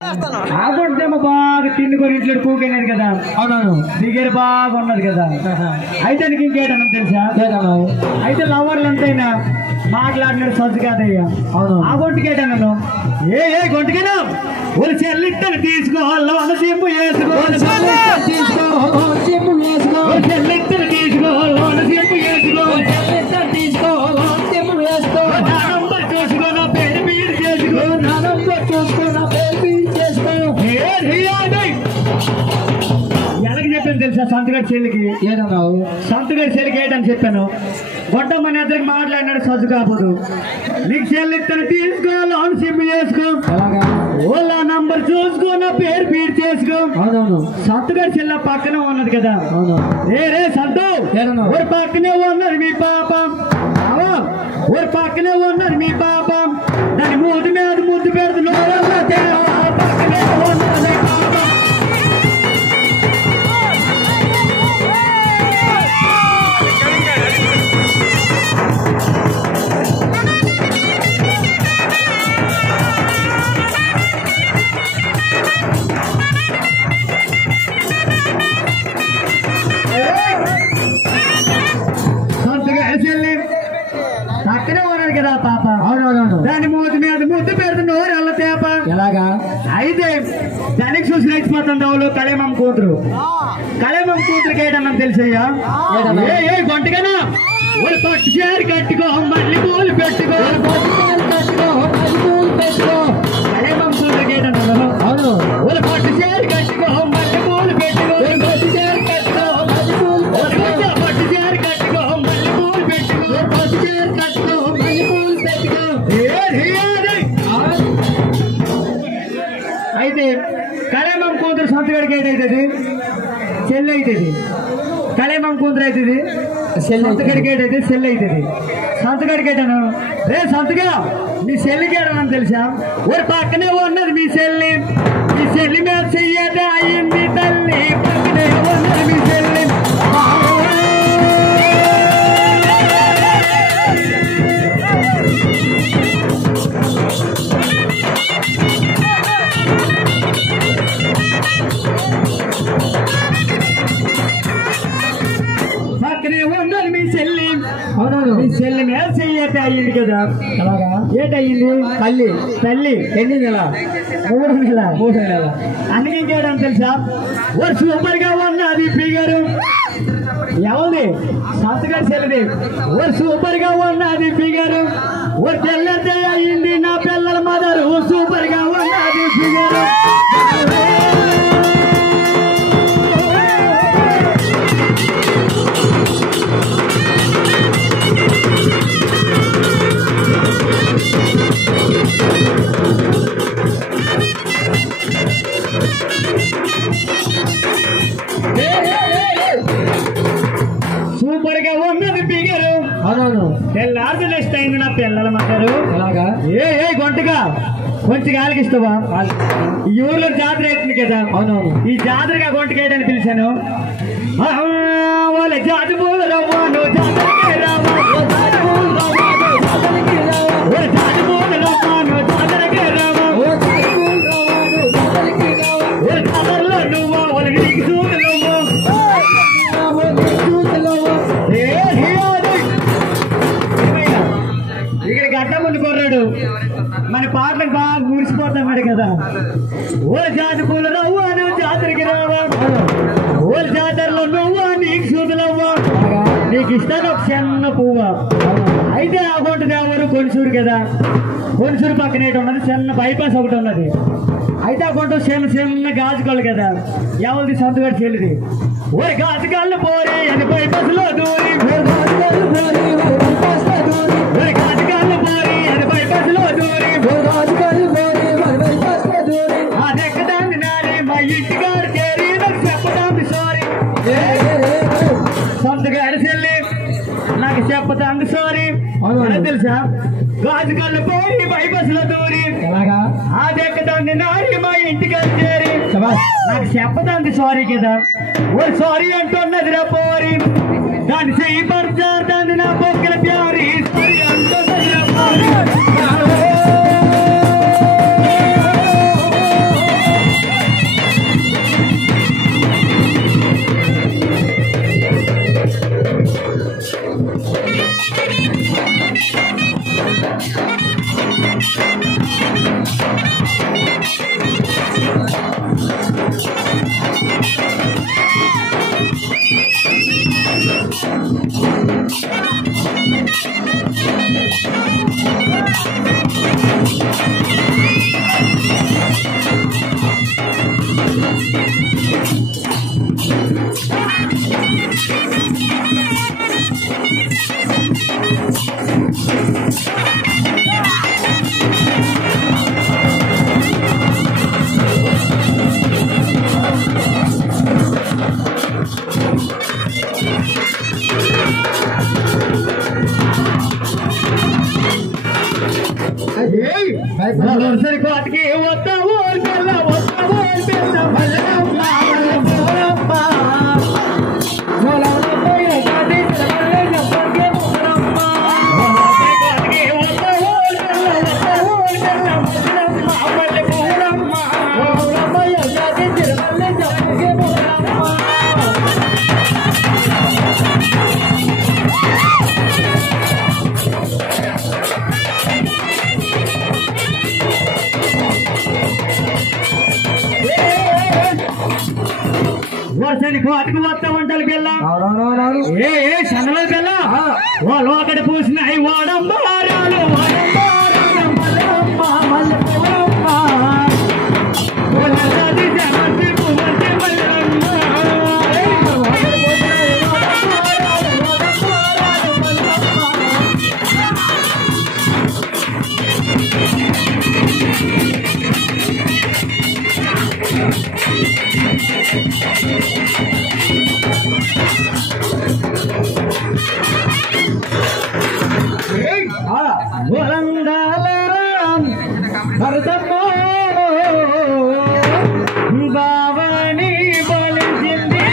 ఆగొంటేమో బాగా తిండుకొని ఇంట్లో కూకెళ్ళాడు కదా. అవునవును, దగ్గర బాగా ఉన్నది కదా. అయితే నీకు ఇంకేటన్నా తెలుసా? అయితే లవర్లు అంతైనా మాట్లాడినాడు సజ్జు కాదయ్యా. అవును, ఆ గొంటుకేటన్నాను. ఏ గొంటుకేనా ఒక చెల్లిట్టని తీసుకోవాలి అనసీపు వేసుకోవాలి, చెల్లిట్టని తీసుకోవాలి అనసీపు వేసుకోవాలి, నా నంబర్ చూసుకో నా పేరు మీరు చేసుకో, నా నంబర్ చూసుకో నా పేరు మీరు చేసుకో. ఎలాగ చెప్పాను తెలుసా సంతగారి చెల్లికి? ఏదన్నావు? సంతగారి చెల్లికి ఏంటని చెప్పాను. గొడ్డమ్మని ఎద్దరికి మాట్లాడినాడు సజ్జు కాపోదు. నీకు చెల్లిత్తను తీసుకోవాలి అని సిమ్ చేసుకో, ఓలా నంబర్ చూసుకో నా పేరు ఫీడ్ చేసుకో. అవునవును, సంతగారి చెల్లి పక్కనే ఉన్నది కదా. రే సంతు ఊరి పక్కనే ఉన్నది మీ పాపం, ఊరి పక్కనే ఉన్నది మీ పాపం, దాని మూతి మీద ముద్దు పెడుతు పక్కనే ఉన్నది పాపం. పక్కనే ఉన్నది కదా పాప. అవునవును, దాని మూతి మీద ముద్దు పెడుతున్నారు అల్ల తేప. ఎలాగా? అయితే దానికి చూసి లేచిపోతుంది వాళ్ళు కళేమం కూతురు. కళేమం కూతురుకి ఏంటన్నా తెలుసయ్యా? ఏ గొంటగానా వాళ్ళు పట్టు చేరి కట్టుకో మళ్ళీ పూలు పెట్టుకో, కళేమం కూతురుకి ఏంటన్నా? అవును, వాళ్ళు పట్టు చేరి కట్టుకో మళ్ళీ పూలు పెట్టుకో, పట్టు చేరి కట్టుకో మళ్ళీ పూలు పెట్టుకో, పట్టు చేరి కట్టుకో మళ్ళీ పూలు పెట్టుకో, పట్టు చేరి కట్టుకో మళ్ళీ పూలు పెట్టుకో. అయితే కళేమం కూతురు సంతగడికి ఏంటవుతుంది? చెల్లి అవుతుంది. కళేమం కూతురు అవుతుంది సంతగడికి ఏంటైతే చెల్లి అవుతుంది. సంతగడికి ఏంటను? రే సంతగా మీ చెల్లికి ఏడని తెలుసా? ఒక పక్కనే ఉన్నది మీ చెల్లి, మీ చెల్లి మీద చెయ్యదే అయ్యింది తల్లి, పక్కనే ఉన్నది మీ చెల్లి. పక్కనే ఉన్నది మీ చెల్లి. అవునవును, మీ చెల్లి మీద చెయ్యతే అయ్యింది కదా. అలాగా? ఏటయ్యింది? తల్లి ఎన్ని నెల? 3 నెల. అందుకే ఇంకేయడం తెలుసా? ఓ సూపర్ గా ఉన్నది ఫిగరు. ఎవరిది? సంతగారి చెల్లిది. ఓ సూపర్ గా ఉన్నది ఫిగరు, ఓ తెల్లతే అయ్యింది నా పిల్లల మదరు, సూపర్ గా ఉన్నది ఫిగరు. సూపర్ గా ఉన్నది ఫిగరు. అవునవును, తెల్లారి నెక్స్ట్ అయింది నా పిల్లల మదరు. అలాగా? ఏ గొంటగా కొంచెం గాలికి ఇస్తావా? ఈ ఊర్లో జాతర అవుతుంది కదా. అవునవును, ఈ జాతరగా గొంటకేయడానికి పిలిచాను. వాళ్ళ జాతి పూలు రవ్వాను జాతరకి రావా, జాతి పూలు రవ్వాను జాతరకి రావా, జాతి పూలు రవ్వాను జాతరకి రావా, జాతరలో నువ్వు వాళ్ళ నీకు చూడు నువ్వు. ఇక్కడ గడ్డ ముందు కొర్రాడు మన పాటలకు బాగా మురిసిపోతాడు కదా. ఓ జాతి పూల రవ్వాను జాతరకి రావా, ఓ జాతరలో నువ్వా నీకు చూదులవ్వా, నీకు ఇస్తాను ఒక చిన్న పువ్వా. అయితే ఆ కొంటుంది ఎవరు? కొనిసూరు కదా. కొనిసూరు పక్కన ఏంటి ఉన్నది? చిన్న బైపాస్ ఒకటి ఉన్నది. అయితే ఆ కొంట చిన్న గాజుకోళ్ళు కదా. ఎవరిది? సంతగాడి చెల్లిది. ఓ గాజుకాళ్ళు పోరి అని బైపాస్ లో దూరి, గాజుకాళ్ళు పోరి అని బైపాస్ లో దూరి, అదెక్కదాన్ని నాని మా ఇంటిగారు చేరి నాకు చెప్పదాన్ని సారీ. సొంతగారి చెల్లి నాకు చెప్పదాన్ని సారీ. తెలుసా? గాజుకాళ్ళు పోయి బైపాస్ లో దూరి, అదెక్కదాన్ని నాని మా ఇంటిగారు చేరి నాకు చెప్పదాన్ని సారీ కదా. ఓ సారీ అంటున్నది రా పోరి, దాన్ని చెయ్యి పడతారు దాన్ని నా బొక్కల ప్యారి, సారీ అంటున్నది రా పోరి. వర్షానికి కోటికి మొత్తం వంటలకి వెళ్ళాం ఏ సన్నలోకి వెళ్ళాం వాళ్ళు అక్కడ పూసినాయి వాడంబారాలు భావని బలించింది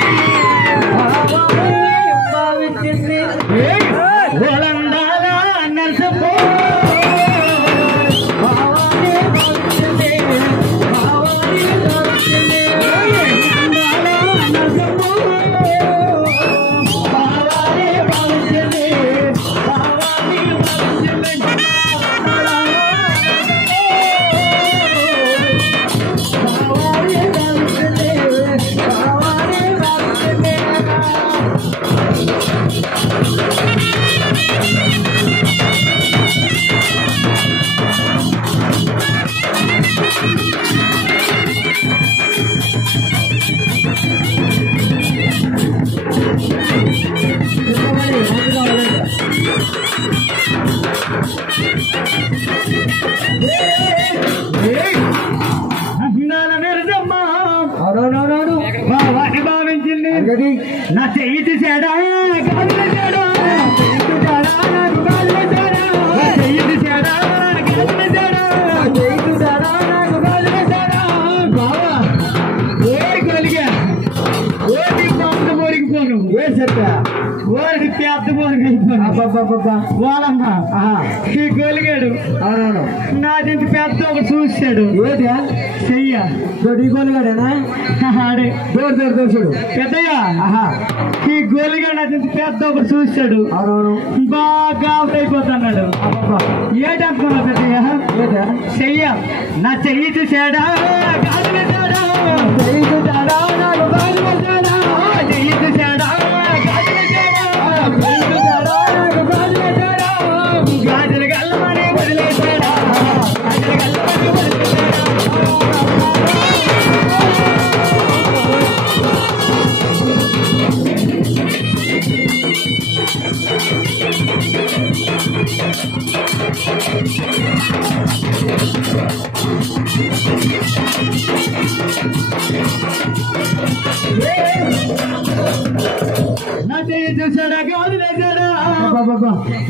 భావించింది వలందాల నరసమ్మ భావని బలించింది భావని బలించింది నరసమ్మ భావని బలించింది భావని బలించింది భావాన్ని భావించింది నా చెయ్యి తీసాడా గాజులు తేడా చెయ్యి తీసాడా గాజులు తేడా బావా ఓడి కలిగా ఓడి పాత మోరిగిపోను ఏ చెప్పా ఓడి పేద మోరిగిపోను వాళ్ళమ్మ ఈ గొలిగాడు నాదింత పెద్ద ఒక చూసాడు చెయ్య ఈ గోలిగాడేనా ఆడే చూడు పెద్దయ్యా ఈ గోలిగాడు నాదింత పెద్ద ఒకటి చూసాడు బాగా అయిపోతున్నాడు ఏటనుకున్నా పెద్దయ్య చెయ్య నా చెయ్యి చూసాడా గాజులు తేడా చెయ్యి చూసాడా నాకు గాజులు తేడా చెయ్యి చూసాడా గాజులు తేడా చెయ్యి చూసాడా నాకు గాజులు తేడా గాజులు గల్లమని వదిలేసాడా గాజులు గల్లమని వదిలేసాడా నా చెయ్యి చూసాడా గాజులు వేసాడా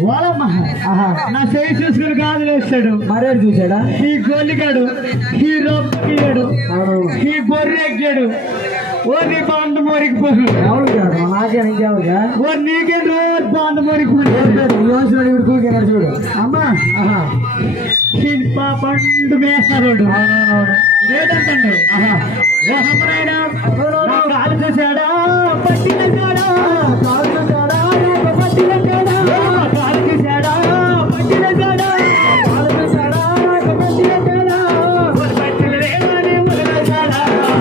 వాళ్ళమ్మ నా చెయ్యి చూసుకుని గాజులు వేస్తాడు మరేడు చూసాడా ఈ గొల్లిగాడు ఈ రొప్పియాడు ఈ బొర్రెక్కాడు ఓ నీ బాండ మోరికిపోయాడు నాకేగా ఓ నీకే రోజు బాండ మోరికిపోయాడు చూడు అమ్మా పండు మేస్తాడు లేదంటండు కాలు చూసాడా